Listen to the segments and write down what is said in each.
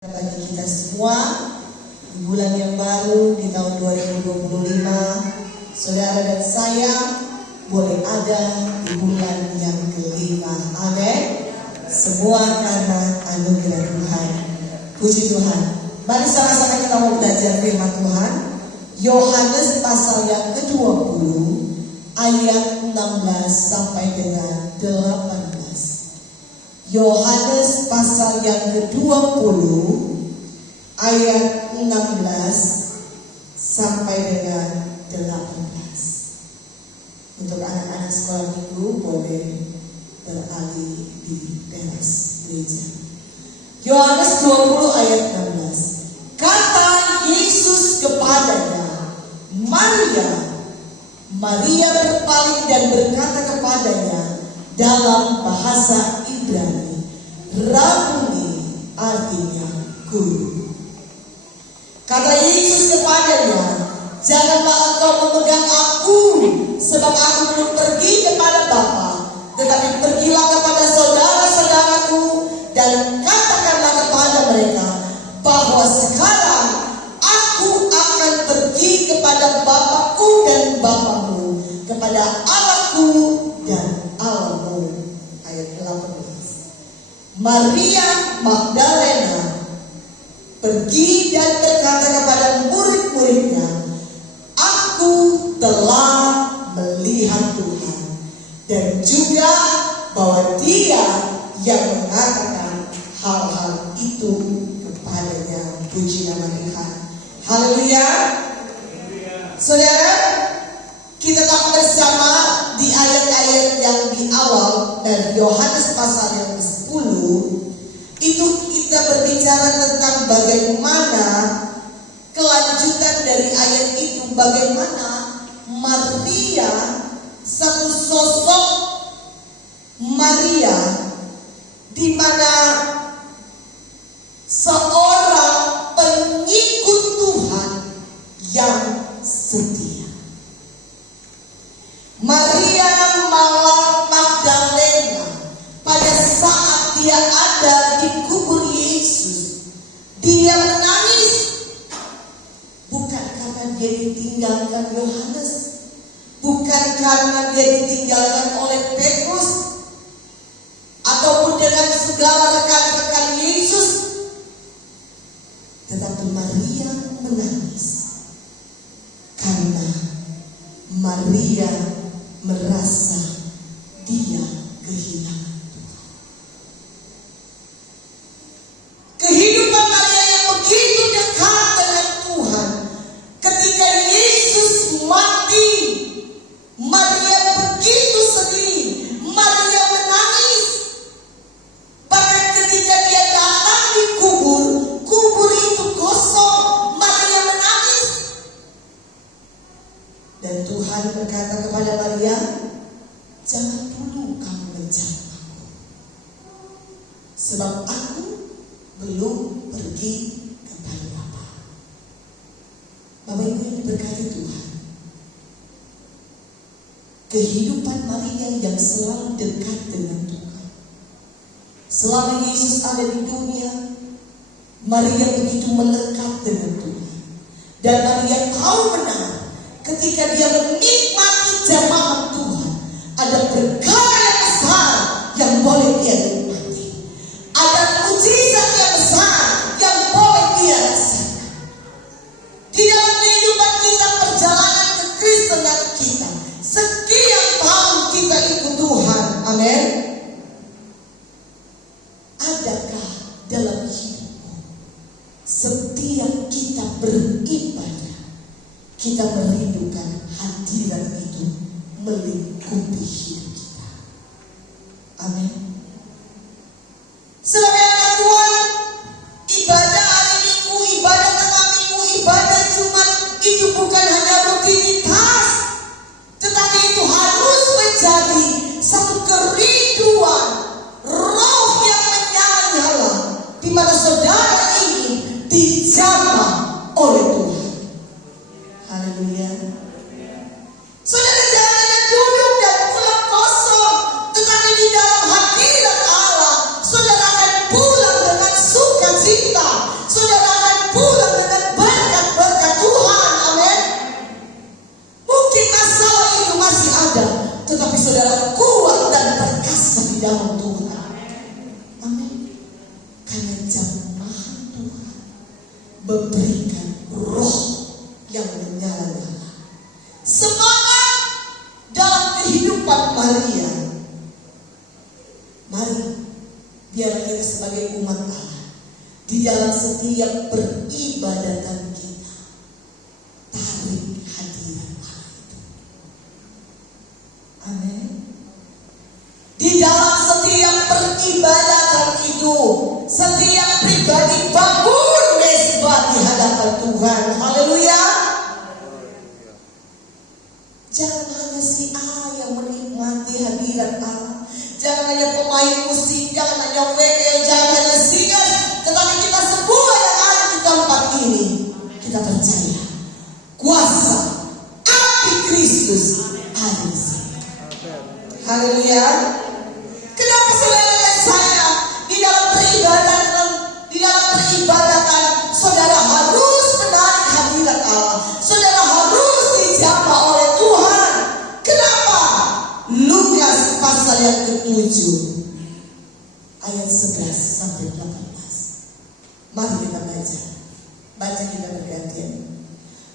Bagi kita semua di bulan yang baru di tahun 2025, saudara dan saya boleh ada di bulan yang kelima. Amin. Semua karena anugerah Tuhan. Puji Tuhan. Mari sama-sama kita mau belajar firman Tuhan. Yohanes pasal yang ke-20 ayat 16 sampai dengan 18. Yohanes pasal yang ke-20 ayat 16 sampai dengan 18. Untuk anak-anak sekolah minggu boleh beralih di teras gereja. Yohanes 20 ayat 16. Kata Yesus kepadanya, Maria. Maria berpaling dan berkata kepadanya dalam bahasa Ibrani, Rabuni, artinya guru. Kata Yesus kepadanya, janganlah engkau memegang aku, sebab aku belum pergi kepada Bapa, tetapi pergilah kepada saudara-saudaraku dan katakanlah kepada mereka bahwa sekarang aku akan pergi kepada Bapakku dan Bapamu, kepada Allahku dan Allahmu. Ayat 18. Maria Magdalena pergi dan berkata kepada murid-muridnya, aku telah melihat Tuhan, dan juga bahwa Dia yang mengatakan hal-hal itu kepadanya. Puji nama Tuhan. Haleluya. Saudara, kita tak bersama di ayat-ayat yang di awal dari Yohanes pasal yang ke-10. Itu kita berbicara tentang bagaimana kelanjutan dari ayat itu, bagaimana Maria, satu sosok Maria di mana seorang pengikut Tuhan yang setia. Maria Magdalena pada saat dia ada di kubur Yesus, dia menangis bukan karena dia ditinggalkan Yohanes, bukan karena dia ditinggalkan oleh Petrus ataupun dengan segala rekan-rekan Yesus, tetapi Maria menangis karena Maria merasa dia kehilangan Tuhan. Kehidupan Maria yang begitu dekat dengan Tuhan, ketika Yesus mati, Maria begitu sedih, Maria menangis. Bahkan ketika dia datang di kubur, kubur itu kosong, Maria menangis. Dan Tuhan berkata kepada Maria, jangan dulu kamu mencari aku, sebab aku belum pergi kepada Bapa. Bapak Ibu yang diberkati Tuhan, kehidupan Maria yang selalu dekat dengan Tuhan. Selama Yesus ada di dunia, Maria begitu melekat dengan Tuhan. Dan Maria tahu benar, ketika dia menikmati jamaah Tuhan, ada perkara yang besar yang boleh dia nikmati. Ada mujizat yang besar yang boleh dia rasakan. Di dalam kehidupan kita, perjalanan kekristenan kita, setiap tahun kita ikut Tuhan. Amin. Adakah dalam hidupmu, setiap kita beribadah, kita merindukan hadirat itu melingkupi hidup kita? Amin. Sebagai anak Tuhan, ibadah hari Minggu, ibadah tengah minggu, ibadah Jumat itu bukan hanya rutinitas, tetapi itu harus menjadi satu kerinduan roh yang menyala-nyala, di mana saudara ingin dijamah oleh Tuhan. Haleluya. Saudara jangan duduk dan pulang kosong. memberikan roh yang menyala-nyala. Semangat dalam kehidupan Maria. Mari, biar kita sebagai umat Allah, di dalam setiap peribadatan kita, tarik hadirat Allah itu. Amin. Di dalam setiap peribadatan itu, setiap pribadi bangun mesbah di hadapan Tuhan. Haleluya. Jangan hanya si A yang menikmati hadirat Allah. Jangan hanya pemain musik, jangan hanya WL, jangan hanya singer, tetapi kita semua yang ada di tempat ini, kita percaya kuasa api Kristus ada di sini. Haleluya. Kenapa saudara dan saya di dalam peribadatan saudara harus menarik hadirat Allah, saudara harus dijamah oleh Tuhan. Kenapa? Lukas pasal yang ke-7 ayat 11 sampai 18. Mari kita baca kita bergantian.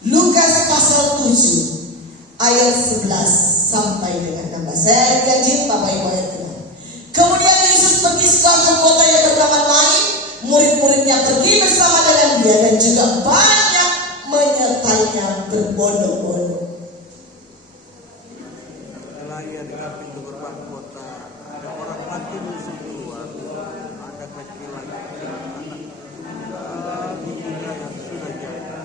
Lukas pasal 7 ayat 11 sampai dengan 16. Saya janji Bapak Ibu ayat ini. Kemudian Yesus pergi ke suatu kota yang bernama Nain. Murid-muridnya pergi bersama dengan dia, dan juga banyak menyertainya berbondong-bondong. Ia dengan pintu gerbang kota, ada orang mati musuh keluar, ada laki-laki anak ibunya yang sudah janda,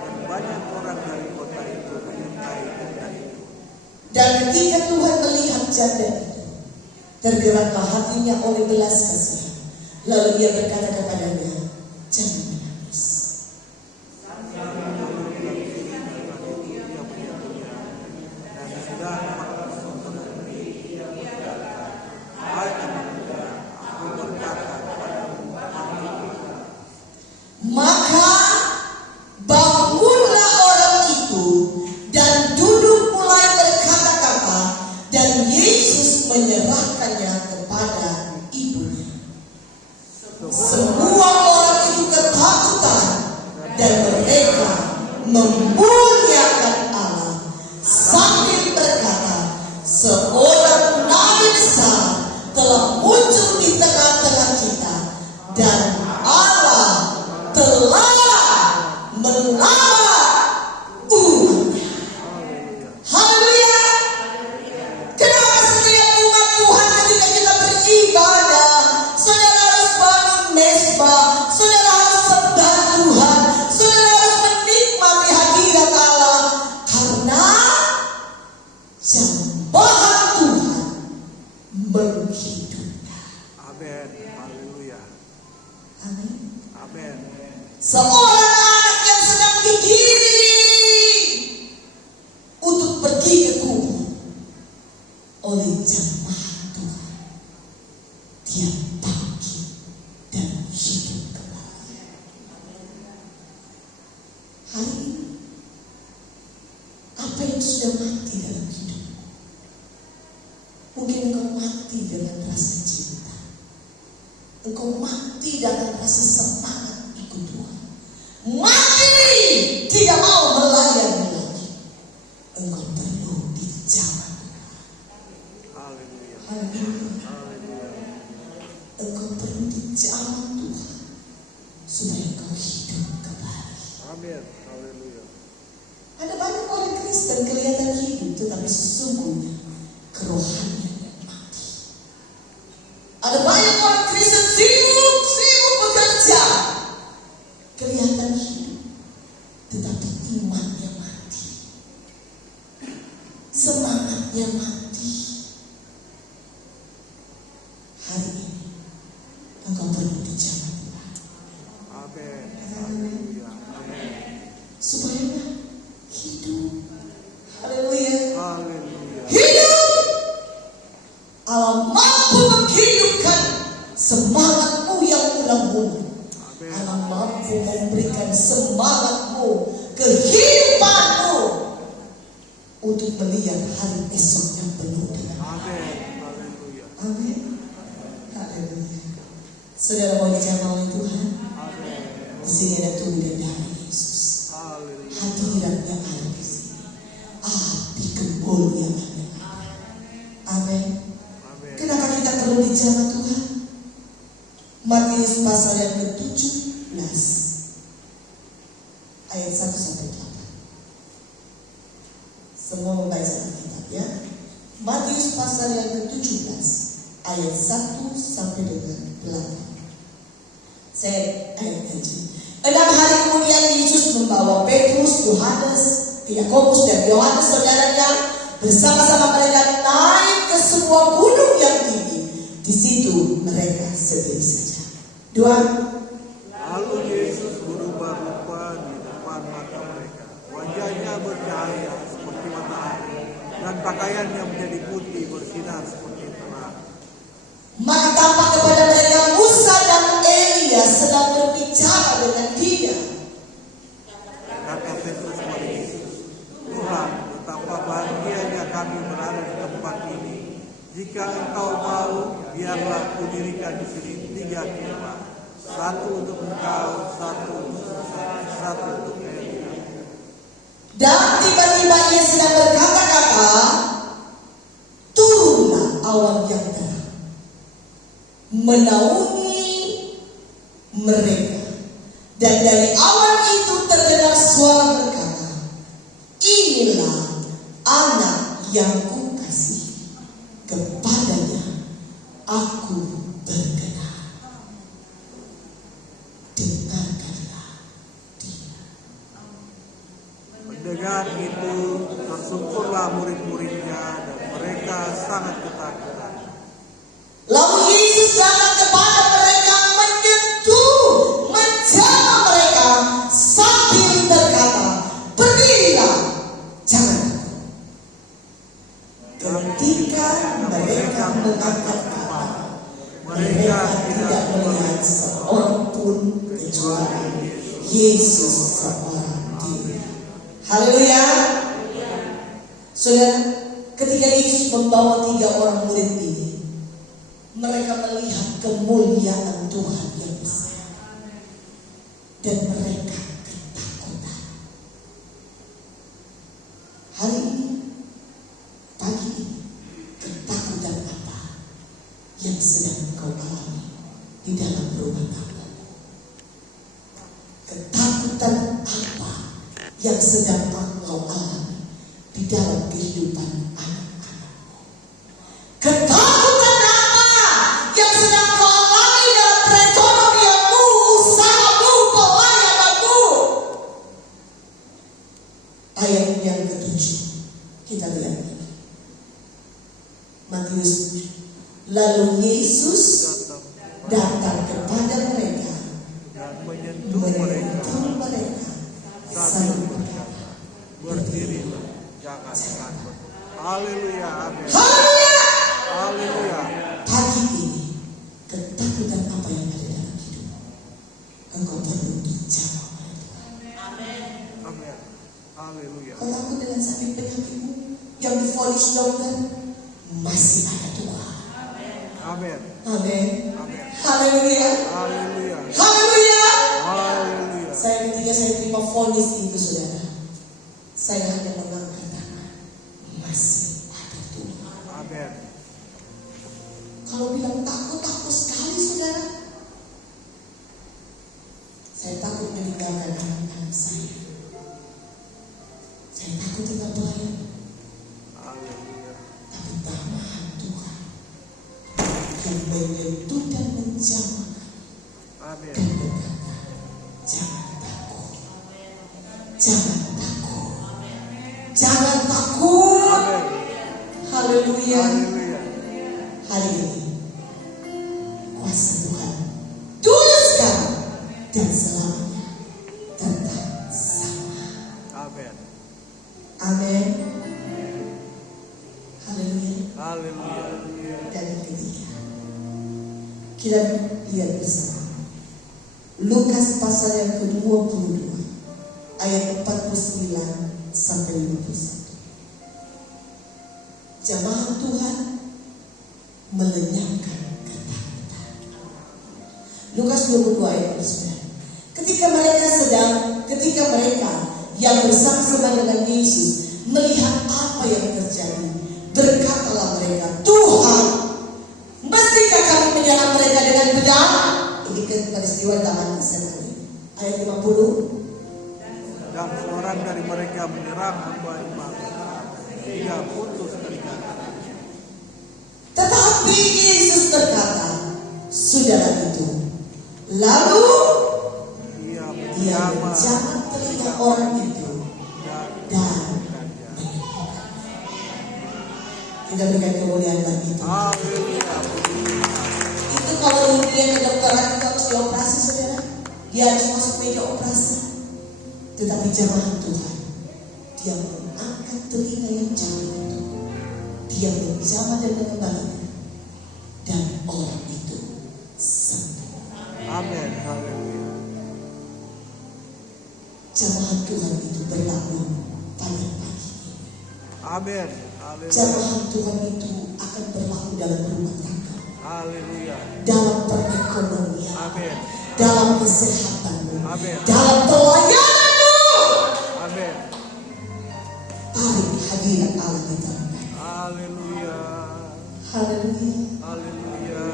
dan banyak orang dari kota itu menyertai janda itu. Dan ketika Tuhan melihat janda itu, tergeraklah hatinya oleh belas kasihan. Lalu ia berkata kepadanya, jangan menangis. Maka bangunlah orang itu dan duduk mulai berkata-kata, dan Yesus menyerahkannya kepada ibunya. Semua orang itu ketakutan dan mereka memuliakan Allah sambil berkata, seorang nabi besar telah muncul di tengah-tengah kita, dan Allah telah menyelamatkan umatnya. Haleluya. Kenapa setiap umat Tuhan ketika kita beribadah, saudara harus bangun mesbah, saudara harus sembah Tuhan, saudara harus menikmati hadirat Allah, karena sembahan Tuhan menghidupkan. Amin. Haleluya. Amin. Amin. Seorang anak yang sedang digiring untuk pergi ke kubur oleh jemaat Tuhan, dia bangkit dan hidup kembali. Hari ini, apa yang sudah mati dalam hidupmu? Mungkin engkau mati dengan rasa cinta, engkau mati dengan rasa semangat ikut Tuhan, mati tidak mau melayani lagi. Engkau perlu dijamah Tuhan. Haleluya. Haleluya. Haleluya. Engkau perlu dijamah Tuhan supaya engkau hidup kembali. Amin. Haleluya. Ada banyak orang Kristen kelihatan hidup, tetapi sesungguhnya kerohaniannya mati. Ada banyak orang Kristen sibuk bekerja, kelihatan hidup, tetapi imannya mati, semangatnya mati. Hari ini engkau perlu dijamah Tuhan. Amin. Haleluya. Amin. Supaya hidup. Haleluya. Haleluya. Hidup. Allah mampu menghidupkan semangatmu yang mula-mula. Amin. Allah mampu memberikan semangatmu, kehidupanmu untuk melihat hari esok yang penuh dengan Amin. Haleluya. amin. Haleluya. Saudara mau dijamah oleh Tuhan. Amin. Di sini ada tulisan dari Yesus. Haleluya. Hadiratnya ada di sini. Api kemuliaannya ada. Amin. Amin. Kenapa kita perlu dijamah Tuhan? Matius pasal yang ke-17 ayat 1 sampai 8. Semua membaca Alkitab ya. Matius pasal yang ke-17 ayat 1 sampai dengan 8. Saya ayat aja. 6 hari kemudian Yesus membawa Petrus, Yohanes, Yakobus dan Yohanes saudaranya bersama-sama mereka naik ke sebuah gunung yang tinggi. Di situ mereka sendiri saja. 2. Lalu Yesus berubah rupa di depan mata mereka. Wajahnya bercahaya seperti matahari dan pakaiannya menjadi putih bersinar seperti terang. Maka tampak kepada mereka Musa dan Elia sedang berbicara dengan dia. Kata Petrus kepada Yesus, Tuhan, betapa bahagianya kami berada di tempat ini. Jika engkau mau, biarlah kudirikan di sini 3 kemah. 1 untuk engkau, 1 untuk Elia. Dan tiba-tiba ia sedang berkata-kata, turunlah awan yang terang, menaungi mereka. Dan dari awan itu terdengar suara berkata, inilah anak yang kukasihi, kepadanya aku berkenan. Dengarkanlah dia. Mendengar itu, tersungkurlah murid-muridnya dan mereka sangat ketakutan. Lalu Yesus datang kepada mereka, menyentuh, menjamah mereka sambil berkata, berdirilah, jangan takut. Ketika mereka mengangkat kepala, mereka tidak melihat seorang pun kecuali Yesus seorang diri. Haleluya. Saudara, ketika Yesus membawa 3 orang murid ini, mereka melihat kemuliaan Tuhan yang besar dan mereka ketakutan. Hari ini, pagi ini, ketakutan apa yang sedang kau alami di dalam rumah tangga? Ketakutan apa yang sedang kau alami di dalam kehidupan anak-anakmu? Ketakutan apa yang sedang kau alami dalam perekonomianmu, usahamu, pelayananmu? Ayat yang ke-7 kita lihat ini. Matius. Lalu Yesus datang kepada mereka Dan menyentuh mereka sambil berkata, berdirilah, jangan takut. Haleluya, amin. haleluya. Haleluya. Pagi ini, ketakutan apa yang ada dalam hidupmu? Engkau perlu dijamah oleh Tuhan. Amin. Haleluya. Kau takut dengan sakit penyakitmu yang divonis dokter? Masih ada Tuhan. Amin. Amin. Amin. Haleluya. Haleluya. Haleluya. Haleluya. Ketika saya terima vonis itu, saudara, saya hanya mengangkat tangan. Masih ada Tuhan. Amin. Kalau bilang takut sekali, saudara. Saya takut meninggalkan anak-anak saya. Saya takut tinggal pelayan. Haleluya. Tapi tangan Tuhan yang menyentuh dan menjamah Amin. dan berkata, jangan takut. Jangan takut. Jangan takut. Amin. Haleluya. Haleluya. Hari ini kuasa Tuhan dulu, sekarang, dan selamanya tetap sama. Amin. Amin. Haleluya. Haleluya. Dan yang ketiga, kita lihat bersama Lukas pasal yang ke-22 ayat 49 sampai 51. Jamaah Tuhan melenyapkan ketakutan. Lukas 22 ayat 49. Ketika mereka ketika mereka yang bersama-sama dengan Yesus melihat apa yang terjadi, berkatalah mereka, Tuhan, mestikah kami menyerang mereka dengan pedang? Ini kan peristiwa dalam Getsemani. Ayat 50. Dan seorang dari mereka menyerang hamba imam, hingga putus telinganya. Tetapi Yesus berkata, sudahlah itu. Lalu ia menjamah telinga orang itu dan kita berikan kemuliaan bagi itu. Itu kalau dia kedokteran itu harus dioperasi, saudara. Dia harus masuk meja operasi. Tetapi jamaah Tuhan, dia mengangkat telinga yang jatuh itu. Dia menjamah dan mengembalikan, dan orang itu sembuh. Amin. Haleluya. Jamaah Tuhan itu berlaku pada pagi ini. Amin. Jamaah Tuhan itu akan berlaku dalam rumah tangga, Haleluya. dalam perekonomian, Amin. dalam kesehatanmu, Amin. dalam pelayananmu. Amin. Tarik hadirat Allah di dalam. Haleluya. Haleluya. Haleluya.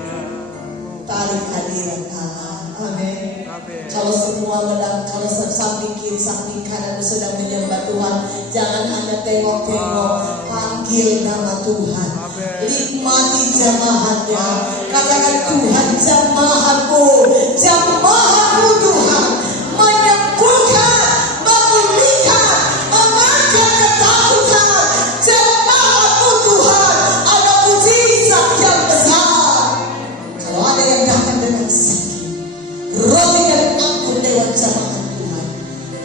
Tarik hadirat Allah. Amin. Amin. Kalau semua kalau samping kiri samping kanan sedang menyembah Tuhan, jangan hanya tengok-tengok, panggil nama Tuhan. Amin. Nikmati jamahannya. Katakan, Tuhan, jamahanmu, jamahanmu Tuhan, menyembuhkan, memulihkan, mengangkat ketakutan. Jamahanmu Tuhan, ada mujizat yang besar. Kalau ada yang datang dengan sakit, roti dan anggur lewat jamahan Tuhan,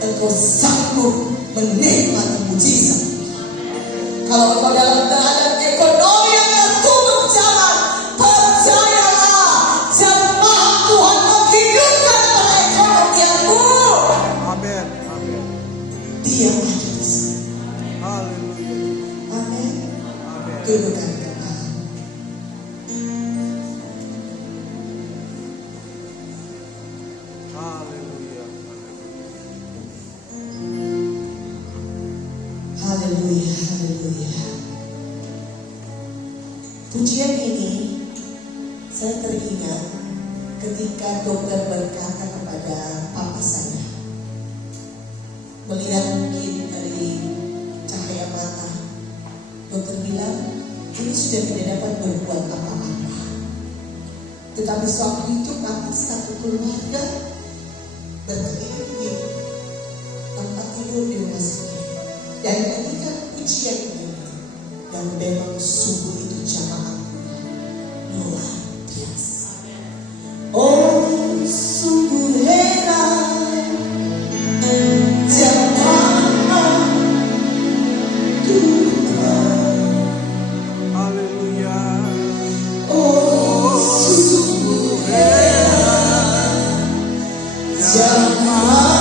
engkau sanggup menikmati mujizat. Kalau engkau dalam keadaan ekonomi yang tertutup jalan, percayalah, jamaah Tuhan menghidupkan perekonomianmu. Amin. Amin. Dia ada di sini. Haleluya. Amin. Amin. Tundukkan kepala. Haleluya. Haleluya, haleluya. Pujian ini saya teringat ketika dokter berkata kepada papa saya, melihat mungkin dari cahaya mata, dokter bilang ini sudah tidak dapat berbuat apa-apa. Tetapi suatu itu kami satu keluarga berkeliling di tempat tidur di rumah sakit. Dan ketika pujian ini, dan memang sungguh itu jamaah luar biasa. Oh, sungguh heran jamaah Tuhan. Haleluya. Oh, sungguh heran jamaah.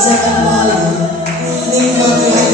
gereja kembali. Nikmati